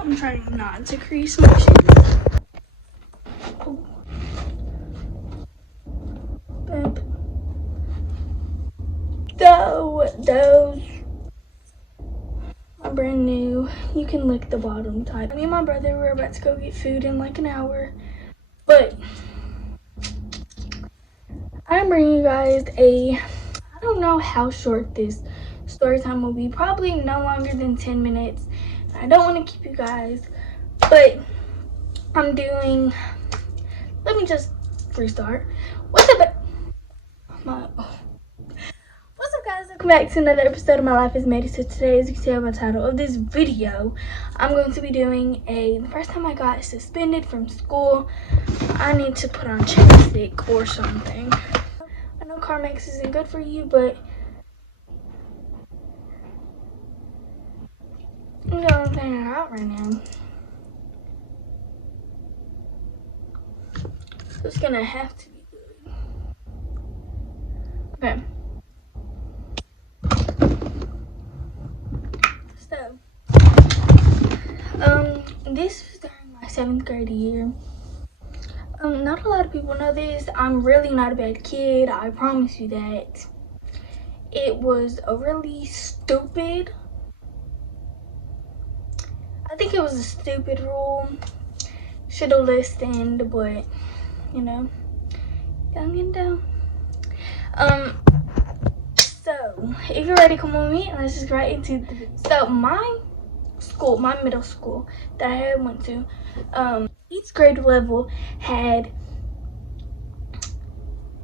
I'm trying not to crease my shoes. Oh. Those are brand new. You can lick the bottom type. Me and my brother were about to go get food in like an hour, but I'm bringing you guys I don't know how short this story time will be, probably no longer than 10 minutes. I don't want to keep you guys, but I'm doing, let me just restart. What's up guys, welcome back to another episode of My Life is Maddie. So today, as you can see by the title of this video, I'm going to be doing the first time I got suspended from school. I need to put on chapstick or something. I know Carmex isn't good for you, but I'm the only thing I got right now. So it's gonna have to be good. Okay. So, this was during my 7th grade year. Not a lot of people know this. I'm really not a bad kid. I promise you that. It was a really stupid, I think it was a stupid rule. Should have listened, but, you know, young and dumb. So, if you're ready, come on with me, and let's just get right into the video. So, my middle school that I went to, each grade level had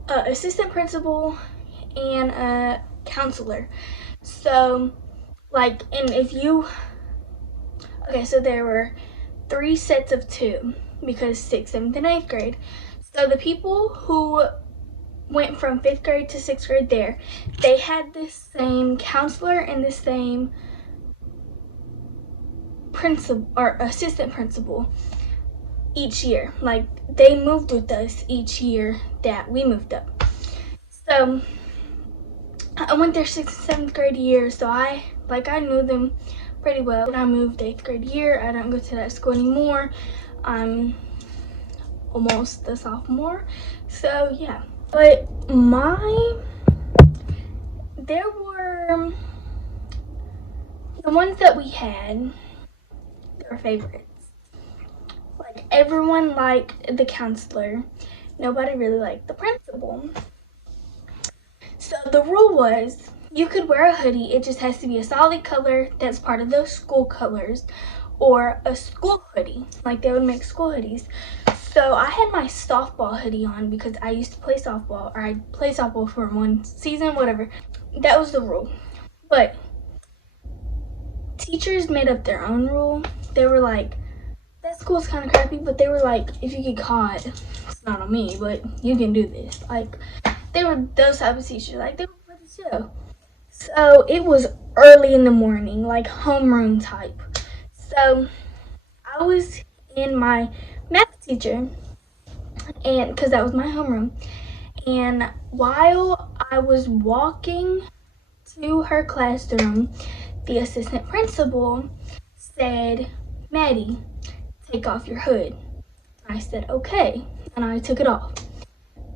an assistant principal and a counselor. So, like, and if you, okay, so there were 3 sets of 2 because 6th, 7th, and 8th grade. So the people who went from 5th grade to 6th grade there, they had the same counselor and the same principal or assistant principal each year. Like, they moved with us each year that we moved up. So I went there 6th and 7th grade year, so I knew them pretty well. When I moved 8th grade year, I don't go to that school anymore. I'm almost a sophomore, so yeah. But there were the ones that we had, they were favorites. Like, everyone liked the counselor. Nobody really liked the principal. So the rule was, you could wear a hoodie. It just has to be a solid color that's part of those school colors, or a school hoodie. Like, they would make school hoodies. So I had my softball hoodie on because I used to play softball, or I played softball for 1 season, whatever. That was the rule. But teachers made up their own rule. They were like, that school's kind of crappy, but they were like, if you get caught, it's not on me, but you can do this. Like, they were those type of teachers. Like, they were for the show. So it was early in the morning, like homeroom type. So I was in my math teacher, and because that was my homeroom, and while I was walking to her classroom, the assistant principal said, "Maddie, take off your hood." I said, "Okay," and I took it off.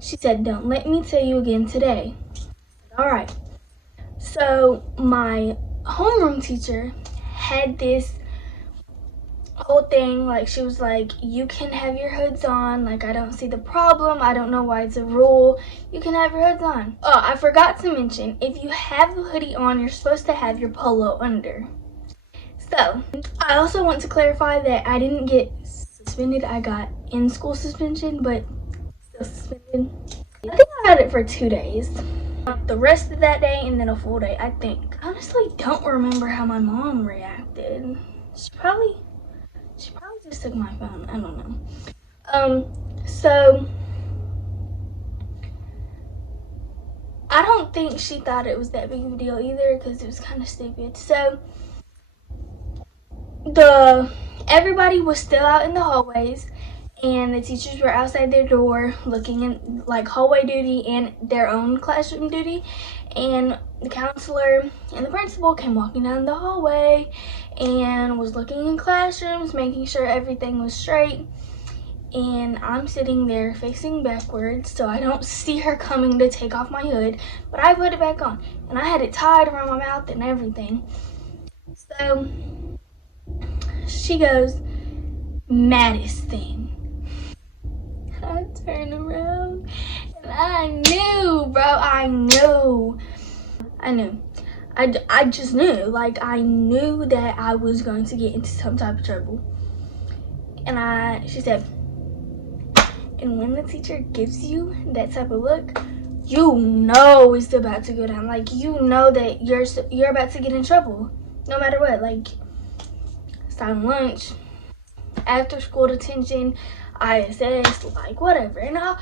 She said, "Don't let me tell you again today." I said, "All right." So my homeroom teacher had this whole thing, like, she was like, you can have your hoods on. Like, I don't see the problem. I don't know why it's a rule. You can have your hoods on. Oh, I forgot to mention, if you have the hoodie on, you're supposed to have your polo under. So I also want to clarify that I didn't get suspended. I got in-school suspension, but still suspended. I think I had it for 2 days. The rest of that day and then a full day, I think. I honestly don't remember how my mom reacted. She probably just took my phone. I don't know. So I don't think she thought it was that big of a deal either, because it was kind of stupid. So everybody was still out in the hallways, and the teachers were outside their door looking in, like, hallway duty and their own classroom duty. And the counselor and the principal came walking down the hallway and was looking in classrooms, making sure everything was straight. And I'm sitting there facing backwards so I don't see her coming to take off my hood, but I put it back on and I had it tied around my mouth and everything. So she goes, "Maddie's thing." And I turn around and I knew, bro. I knew. I just knew. Like, I knew that I was going to get into some type of trouble. And she said, "And when the teacher gives you that type of look, you know it's about to go down. Like, you know that you're about to get in trouble, no matter what. Like, silent lunch, after school detention, ISS, like whatever." And I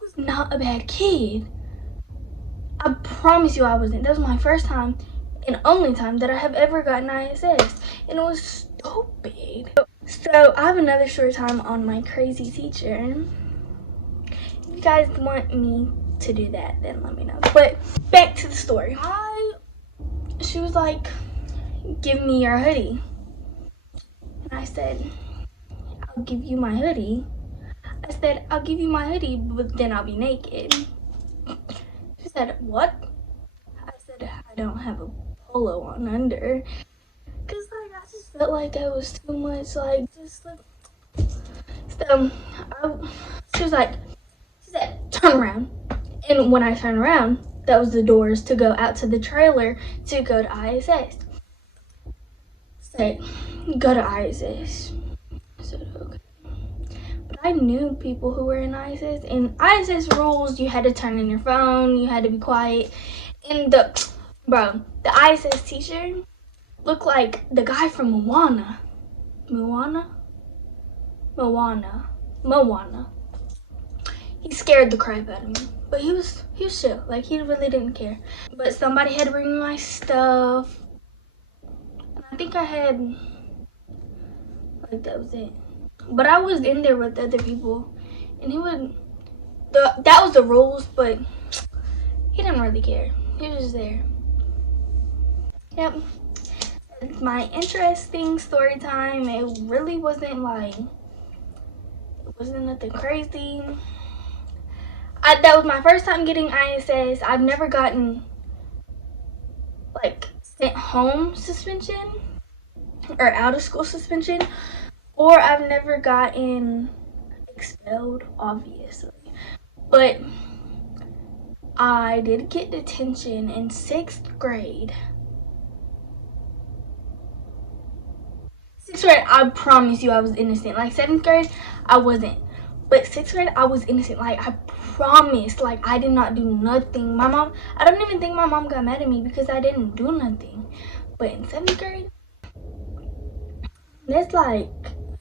was not a bad kid. I promise you I wasn't. That was my first time and only time that I have ever gotten ISS. And it was stupid. So I have another story time on my crazy teacher. If you guys want me to do that, then let me know. But back to the story. She was like, "Give me your hoodie." And I said, "I'll give you my hoodie." I said, "I'll give you my hoodie, but then I'll be naked." She said, "What?" I said, "I don't have a polo on under." Cause like I just felt like that was too much. Like, just like, so she said, "Turn around." And when I turned around, that was the doors to go out to the trailer to go to ISS. Said, "Go to ISS." I said, "Okay." But I knew people who were in ISS, and ISS rules, you had to turn in your phone, you had to be quiet. And the ISS teacher looked like the guy from Moana. He scared the crap out of me. But he was chill. Like, he really didn't care. But somebody had to bring me my stuff. And I think I had, like, that was it. But I was in there with other people. And that was the rules, but he didn't really care. He was just there. Yep. It's my interesting story time. It really wasn't nothing crazy. That was my first time getting ISS. I've never gotten like sent home suspension or out of school suspension, or I've never gotten expelled, obviously. But I did get detention in 6th grade. 6th grade, I promise you I was innocent. Like 7th grade, I wasn't. But 6th grade, I was innocent. Like, I promise. Like, I did not do nothing. I don't even think my mom got mad at me because I didn't do nothing. But in 7th grade, that's like,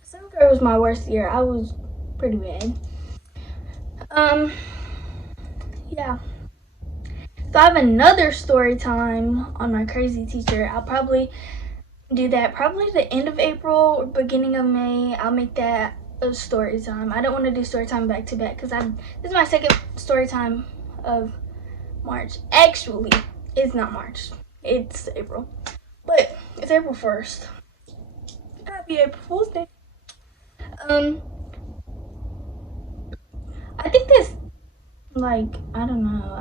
7th grade was my worst year. I was pretty bad. Yeah. So I have another story time on my crazy teacher. I'll probably do that probably the end of April or beginning of May. I'll make that a story time. I don't want to do story time back to back because this is my second story time of March. Actually, it's not March. It's April. But it's April 1st. Happy April Fool's Day. I think this, like, I don't know.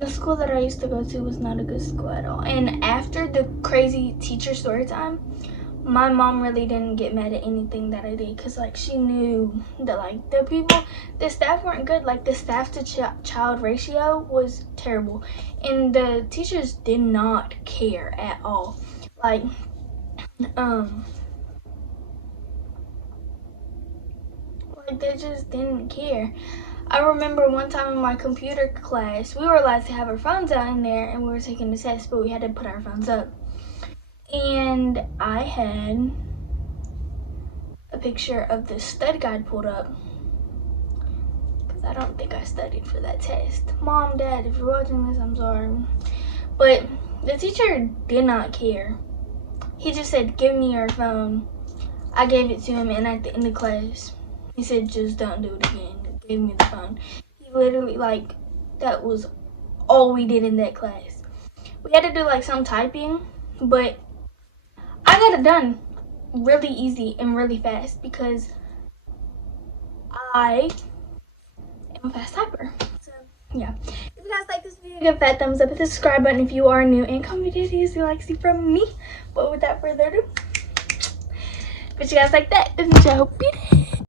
The school that I used to go to was not a good school at all. And after the crazy teacher story time, my mom really didn't get mad at anything that I did because, like, she knew that, like, the staff weren't good. Like, the staff to child ratio was terrible. And the teachers did not care at all. Like, they just didn't care. I remember one time in my computer class, we were allowed to have our phones out in there and we were taking the test, but we had to put our phones up. And I had a picture of the study guide pulled up because I don't think I studied for that test. Mom, Dad, if you're watching this, I'm sorry. But the teacher did not care. He just said, "Give me your phone." I gave it to him, and at the end of class, he said, "Just don't do it again." Gave me the phone. He literally, like, that was all we did in that class. We had to do like some typing, but I got it done really easy and really fast because I am a fast typer. So yeah, if you guys like this video, give a fat thumbs up, hit the subscribe button if you are new, and comment videos you like to see from me. But without further ado, but you guys like that, which I hope you did.